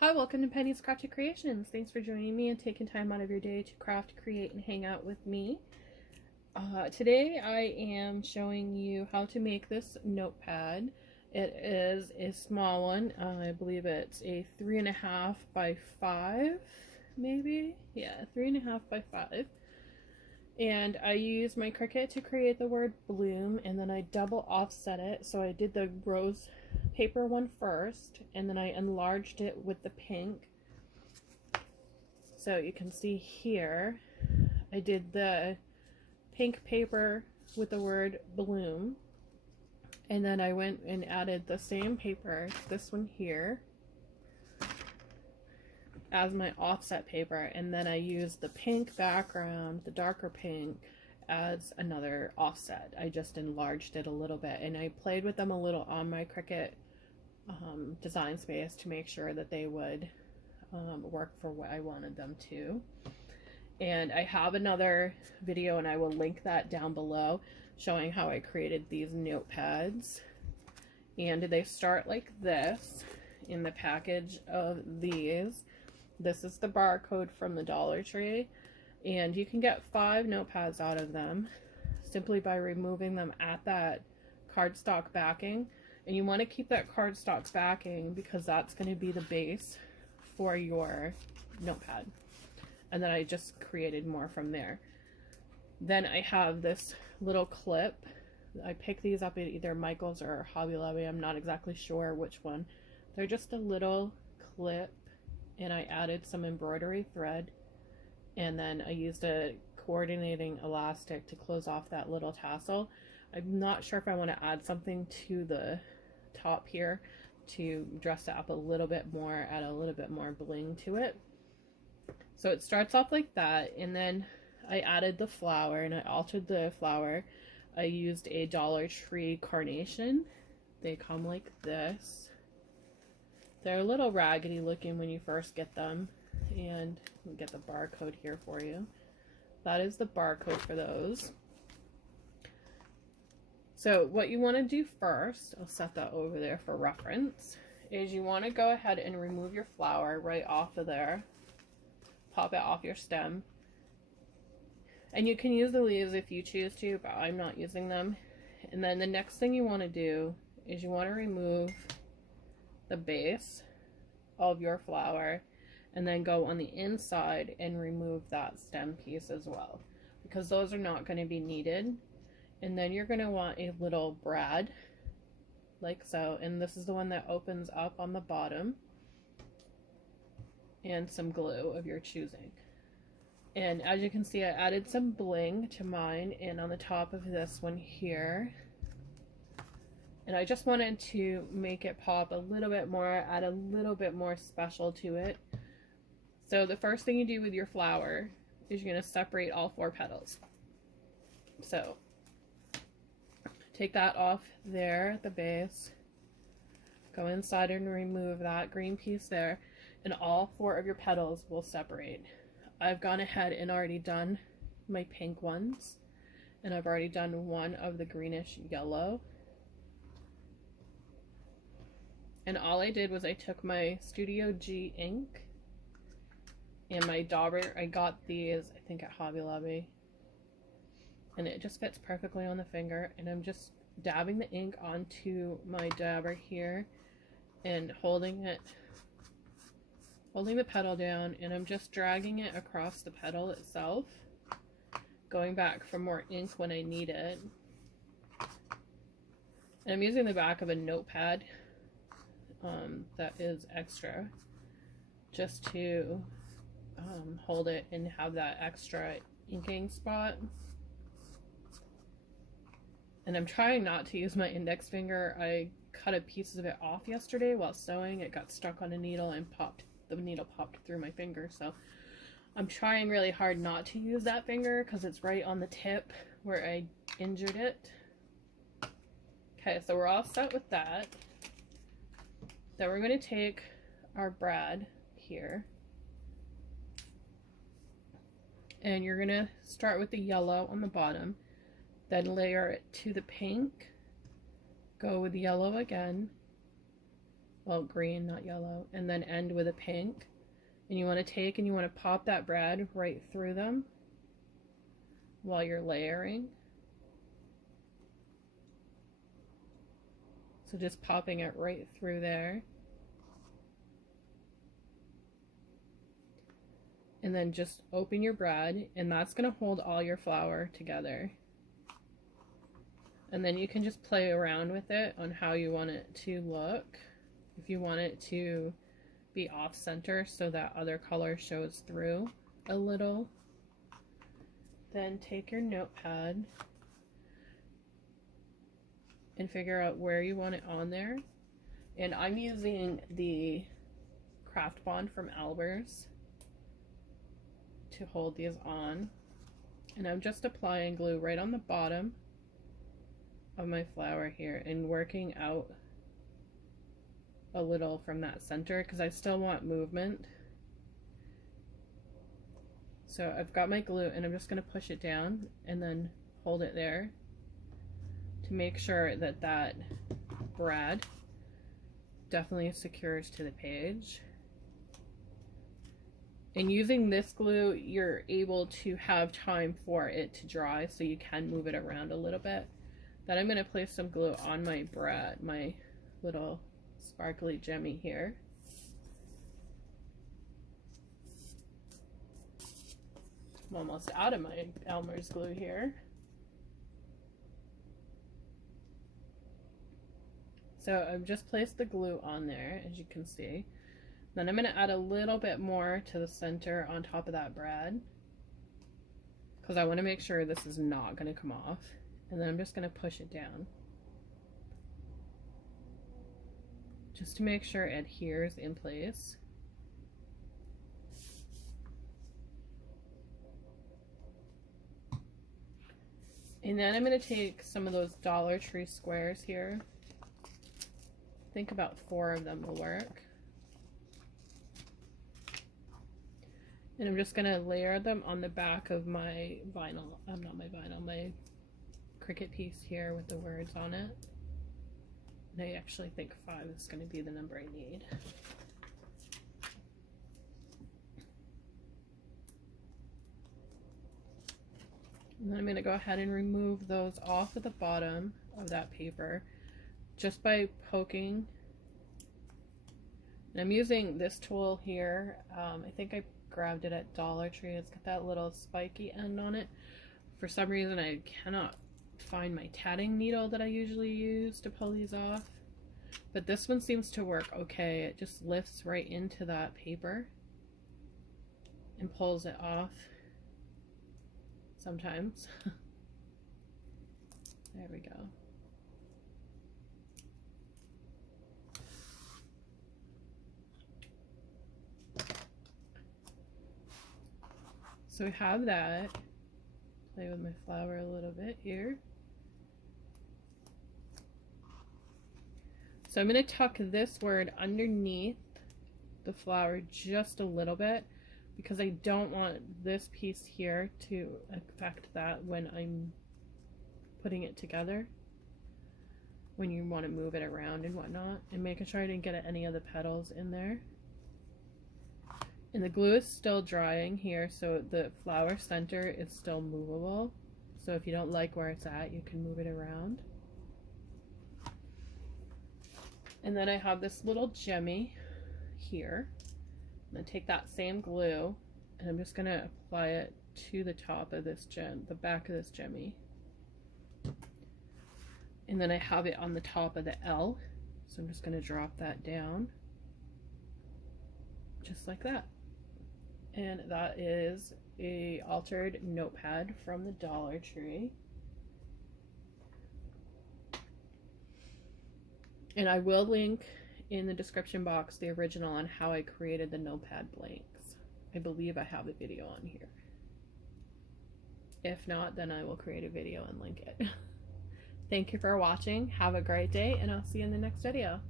Hi, welcome to Penny's Crafted Creations. Thanks for joining me and taking time out of your day to craft, create, and hang out with me. Today I am showing you how to make this notepad. It is a small one. I believe it's a 3.5 by 5, maybe? Yeah, 3.5 by 5. And I used my Cricut to create the word bloom, and then I double offset it. So I did the rose paper one first, and then I enlarged it with the pink. So you can see here, I did the pink paper with the word bloom, and then I went and added the same paper, this one here, as my offset paper, and then I used the pink background, the darker pink, as another offset. I just enlarged it a little bit, and I played with them a little on my Cricut design space to make sure that they would work for what I wanted them to. And I have another video, and I will link that down below, showing how I created these notepads. And they start like this in the package of these. This is the barcode from the Dollar Tree, and you can get 5 notepads out of them simply by removing them at that cardstock backing. And you want to keep that cardstock backing because that's going to be the base for your notepad. And then I just created more from there. Then I have this little clip. I picked these up at either Michael's or Hobby Lobby. I'm not exactly sure which one. They're just a little clip, and I added some embroidery thread, and then I used a coordinating elastic to close off that little tassel. I'm not sure if I want to add something to the top here to dress it up a little bit more, add a little bit more bling to it. So it starts off like that, and then I added the flower, and I altered the flower. I used a Dollar Tree carnation. They come like this. They're a little raggedy looking when you first get them, and we'll get the barcode here for you. That is the barcode for those. So what you want to do first, I'll set that over there for reference, is you want to go ahead and remove your flower right off of there. Pop it off your stem. And you can use the leaves if you choose to, but I'm not using them. And then the next thing you want to do is you want to remove the base of your flower, and then go on the inside and remove that stem piece as well, because those are not going to be needed. And then you're going to want a little brad like so, and this is the one that opens up on the bottom, and some glue of your choosing. And as you can see, I added some bling to mine and on the top of this one here. And I just wanted to make it pop a little bit more, add a little bit more special to it. So the first thing you do with your flower is you're going to separate all 4 petals. So take that off there at the base, go inside and remove that green piece there, and all 4 of your petals will separate. I've gone ahead and already done my pink ones, and I've already done one of the greenish yellow. And all I did was I took my Studio G ink and my dauber. I got these, I think, at Hobby Lobby, and it just fits perfectly on the finger. And I'm just dabbing the ink onto my dabber here and holding the petal down, and I'm just dragging it across the petal itself, going back for more ink when I need it. And I'm using the back of a notepad that is extra, just to hold it and have that extra inking spot. And I'm trying not to use my index finger. I cut a piece of it off yesterday while sewing. It got stuck on a needle and the needle popped through my finger. So I'm trying really hard not to use that finger because it's right on the tip where I injured it. Okay, so we're all set with that. Then we're going to take our brad here, and you're going to start with the yellow on the bottom, then layer it to the pink, go with yellow again, well, green, not yellow, and then end with a pink. And you want to take and you want to pop that brad right through them while you're layering. So just popping it right through there. And then just open your brad, and that's going to hold all your flour together. And then you can just play around with it on how you want it to look. If you want it to be off center so that other color shows through a little, then take your notepad and figure out where you want it on there. And I'm using the Craft Bond from Albers to hold these on, and I'm just applying glue right on the bottom of my flower here and working out a little from that center because I still want movement. So I've got my glue and I'm just going to push it down and then hold it there to make sure that that brad definitely secures to the page. And using this glue, you're able to have time for it to dry so you can move it around a little bit. Then I'm going to place some glue on my brad, my little sparkly gemmy here. I'm almost out of my Elmer's glue here. So I've just placed the glue on there, as you can see. Then I'm going to add a little bit more to the center on top of that brad because I want to make sure this is not going to come off. And then I'm just going to push it down just to make sure it adheres in place. And then I'm going to take some of those Dollar Tree squares here. I think about 4 of them will work. And I'm just going to layer them on the back of my vinyl, not my vinyl, my Cricut piece here with the words on it. And I actually think 5 is going to be the number I need. And then I'm going to go ahead and remove those off at the bottom of that paper just by poking. And I'm using this tool here. I think I grabbed it at Dollar Tree. It's got that little spiky end on it. For some reason I cannot find my tatting needle that I usually use to pull these off, but this one seems to work okay. It just lifts right into that paper and pulls it off sometimes. There we go. So we have that. Play with my flower a little bit here. So I'm going to tuck this word underneath the flower just a little bit because I don't want this piece here to affect that when I'm putting it together, when you want to move it around and whatnot, and making sure I didn't get any of the petals in there. And the glue is still drying here, so the flower center is still movable. So if you don't like where it's at, you can move it around. And then I have this little gemmy here. I'm going to take that same glue and I'm just going to apply it to the top of this the back of this gemmy. And then I have it on the top of the L. So I'm just going to drop that down. Just like that. And that is a altered notepad from the Dollar Tree. And I will link in the description box the original on how I created the notepad blanks. I believe I have a video on here. If not, then I will create a video and link it. Thank you for watching. Have a great day, and I'll see you in the next video.